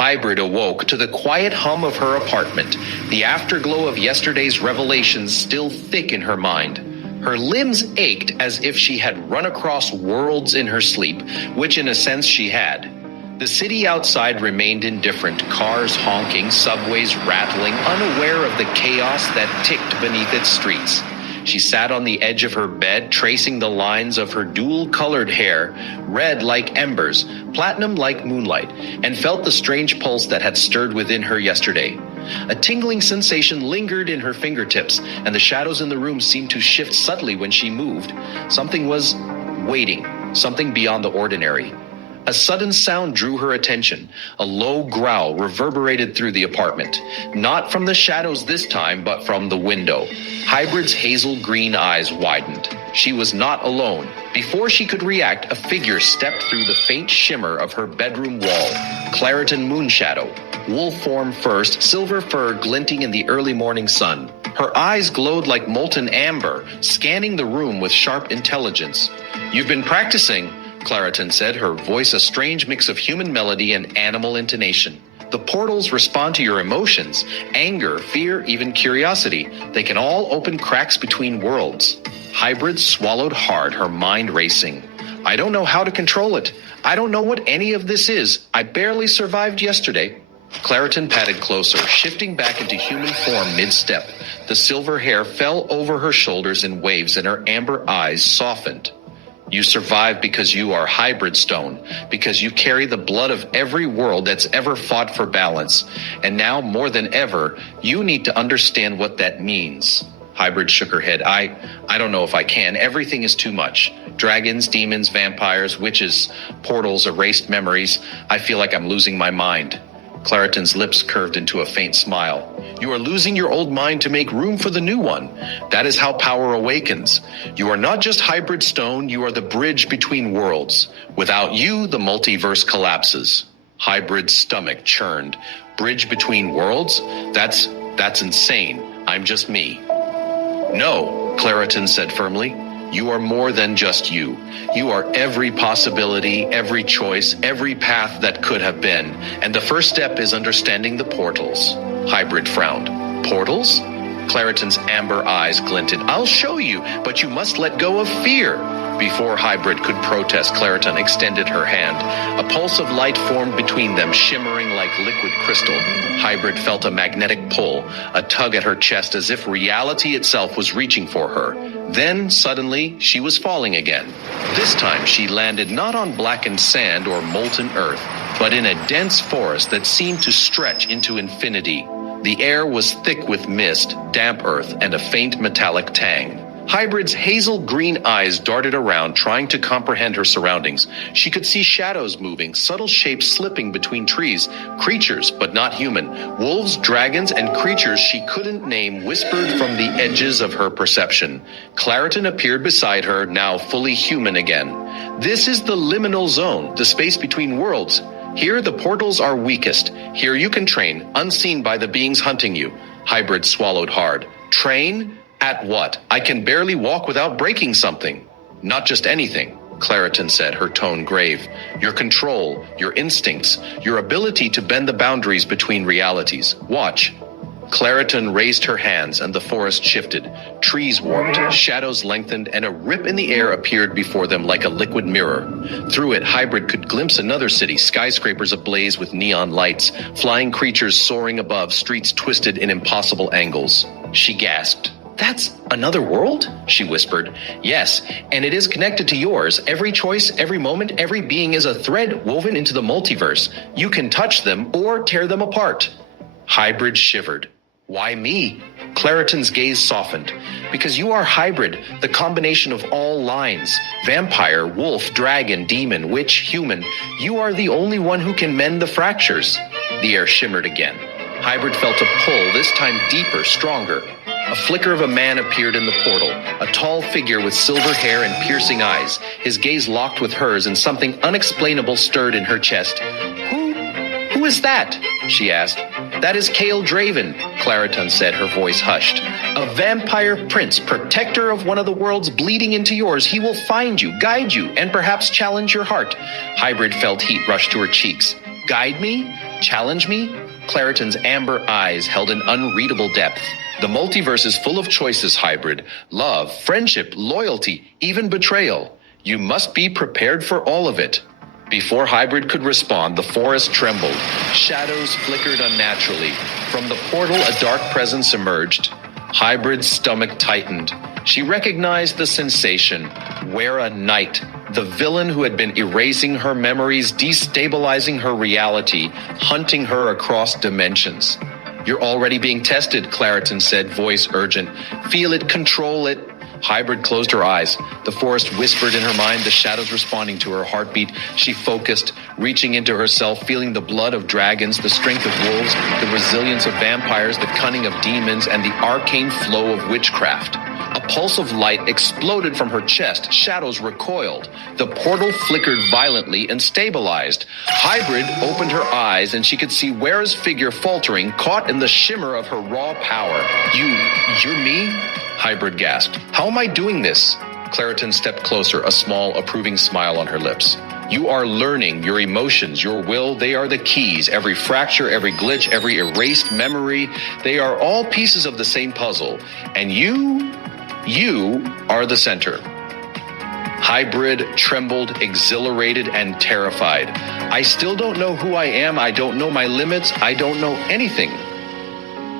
Hybrid awoke to the quiet hum of her apartment, the afterglow of yesterday's revelations still thick in her mind. Her limbs ached as if she had run across worlds in her sleep, which in a sense she had. The city outside remained indifferent, cars honking, subways rattling, unaware of the chaos that ticked beneath its streets. She sat on the edge of her bed, tracing the lines of her dual-colored hair, red like embers, platinum like moonlight, and felt the strange pulse that had stirred within her yesterday. A tingling sensation lingered in her fingertips, and the shadows in the room seemed to shift subtly when she moved. Something was waiting, something beyond the ordinary. A sudden sound drew her attention. A low growl reverberated through the apartment. Not from the shadows this time, but from the window. Hybrid's hazel green eyes widened. She was not alone. Before she could react, a figure stepped through the faint shimmer of her bedroom wall. Claritin Moonshadow. Wolf form first, silver fur glinting in the early morning sun. Her eyes glowed like molten amber, scanning the room with sharp intelligence. "You've been practicing," Claritin said, her voice a strange mix of human melody and animal intonation. "The portals respond to your emotions, anger, fear, even curiosity. They can all open cracks between worlds." Hybrid swallowed hard, her mind racing. "I don't know how to control it. I don't know what any of this is. I barely survived yesterday." Claritin padded closer, shifting back into human form mid-step. The silver hair fell over her shoulders in waves and her amber eyes softened. "You survive because you are hybrid stone, because you carry the blood of every world that's ever fought for balance. And now, more than ever, you need to understand what that means." Hybrid shook her head. I don't know if I can. Everything is too much. Dragons, demons, vampires, witches, portals, erased memories. I feel like I'm losing my mind." Claritin's lips curved into a faint smile. "You are losing your old mind to make room for the new one. That is how power awakens. You are not just hybrid stone, you are the bridge between worlds. Without you, the multiverse collapses." Hybrid's stomach churned. "Bridge between worlds? That's insane. I'm just me." "No," Claritin said firmly. "You are more than just you. You are every possibility, every choice, every path that could have been. And the first step is understanding the portals." Hybrid frowned. "Portals?" Claritin's amber eyes glinted. "I'll show you, but you must let go of fear." Before Hybrid could protest, Claritin extended her hand. A pulse of light formed between them, shimmering like liquid crystal. Hybrid felt a magnetic pull, a tug at her chest as if reality itself was reaching for her. Then, suddenly, she was falling again. This time, she landed not on blackened sand or molten earth, but in a dense forest that seemed to stretch into infinity. The air was thick with mist, damp earth, and a faint metallic tang. Hybrid's hazel green eyes darted around, trying to comprehend her surroundings. She could see shadows moving, subtle shapes slipping between trees, creatures, but not human. Wolves, dragons, and creatures she couldn't name whispered from the edges of her perception. Claritin appeared beside her, now fully human again. "This is the liminal zone, the space between worlds. Here the portals are weakest. Here you can train, unseen by the beings hunting you." Hybrid swallowed hard. "Train? At what? I can barely walk without breaking something." "Not just anything," Claritin said, her tone grave. "Your control, your instincts, your ability to bend the boundaries between realities. Watch." Claritin raised her hands and the forest shifted. Trees warped, shadows lengthened, and a rip in the air appeared before them like a liquid mirror. Through it, Hybrid could glimpse another city, skyscrapers ablaze with neon lights, flying creatures soaring above, streets twisted in impossible angles. She gasped. "That's another world?" she whispered. "Yes, and it is connected to yours. Every choice, every moment, every being is a thread woven into the multiverse. You can touch them or tear them apart." Hybrid shivered. "Why me?" Claritin's gaze softened. "Because you are hybrid, the combination of all lines. Vampire, wolf, dragon, demon, witch, human. You are the only one who can mend the fractures." The air shimmered again. Hybrid felt a pull, this time deeper, stronger. A flicker of a man appeared in the portal, a tall figure with silver hair and piercing eyes. His gaze locked with hers, and something unexplainable stirred in her chest. Who is that?" she asked. "That is Kale Draven," Claritin said, her voice hushed. "A vampire prince, protector of one of the worlds bleeding into yours. He will find you, guide you, and perhaps challenge your heart." Hybrid felt heat rush to her cheeks. "Guide me?" Challenge me? Claritin's amber eyes held an unreadable depth. The multiverse is full of choices, Hybrid. Love, friendship, loyalty, even betrayal. You must be prepared for all of it. Before Hybrid could respond, the forest trembled. Shadows flickered unnaturally. From the portal, a dark presence emerged. Hybrid's stomach tightened. She recognized the sensation. Wera Knight, the villain who had been erasing her memories, destabilizing her reality, hunting her across dimensions. You're already being tested, Claritin said, voice urgent. Feel it, control it. Hybrid closed her eyes. The forest whispered in her mind, the shadows responding to her heartbeat. She focused, reaching into herself, feeling the blood of dragons, the strength of wolves, the resilience of vampires, the cunning of demons, and the arcane flow of witchcraft. A pulse of light exploded from her chest. Shadows recoiled. The portal flickered violently and stabilized. Hybrid opened her eyes and she could see Wera's figure faltering, caught in the shimmer of her raw power. You're me? Hybrid gasped. How am I doing this? Claritin stepped closer, a small, approving smile on her lips. You are learning. Your emotions, your will, they are the keys. Every fracture, every glitch, every erased memory, they are all pieces of the same puzzle. And you are the center. Hybrid trembled, exhilarated, and terrified. I still don't know who I am. I don't know my limits. I don't know anything.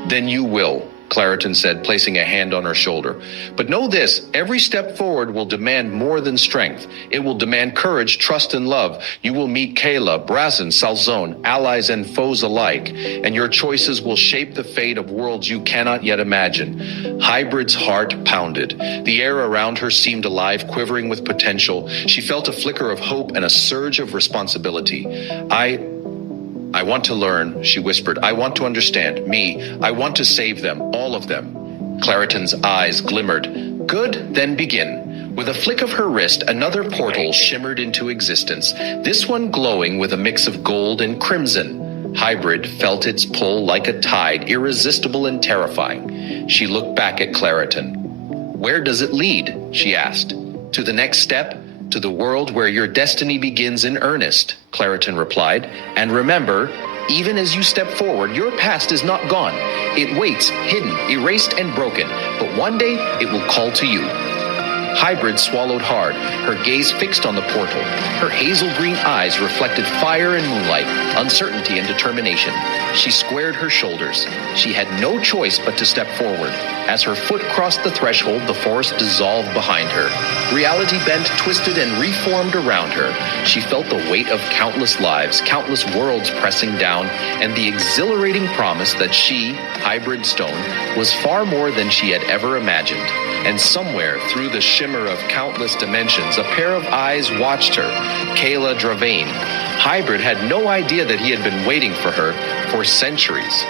Then you will, Claritin said, placing a hand on her shoulder. But know this, every step forward will demand more than strength. It will demand courage, trust, and love. You will meet Kayla, Brazen, Salzone, allies and foes alike, and your choices will shape the fate of worlds you cannot yet imagine. Hybrid's heart pounded. The air around her seemed alive, quivering with potential. She felt a flicker of hope and a surge of responsibility. I want to learn, she whispered. I want to understand. Me. I want to save them. All of them. Claritin's eyes glimmered. Good, then begin. With a flick of her wrist, another portal shimmered into existence, this one glowing with a mix of gold and crimson. Hybrid felt its pull like a tide, irresistible and terrifying. She looked back at Claritin. Where does it lead? She asked. To the next step? To the world where your destiny begins in earnest, Claritin replied. And remember, even as you step forward, your past is not gone. It waits, hidden, erased, and broken. But one day, it will call to you. Hybrid swallowed hard, her gaze fixed on the portal. Her hazel-green eyes reflected fire and moonlight, uncertainty and determination. She squared her shoulders. She had no choice but to step forward. As her foot crossed the threshold, the forest dissolved behind her. Reality bent, twisted, and reformed around her. She felt the weight of countless lives, countless worlds pressing down, and the exhilarating promise that she, Hybrid Stone, was far more than she had ever imagined. And somewhere through the shimmer of countless dimensions, a pair of eyes watched her, Kayla Dravane. Hybrid had no idea that he had been waiting for her for centuries.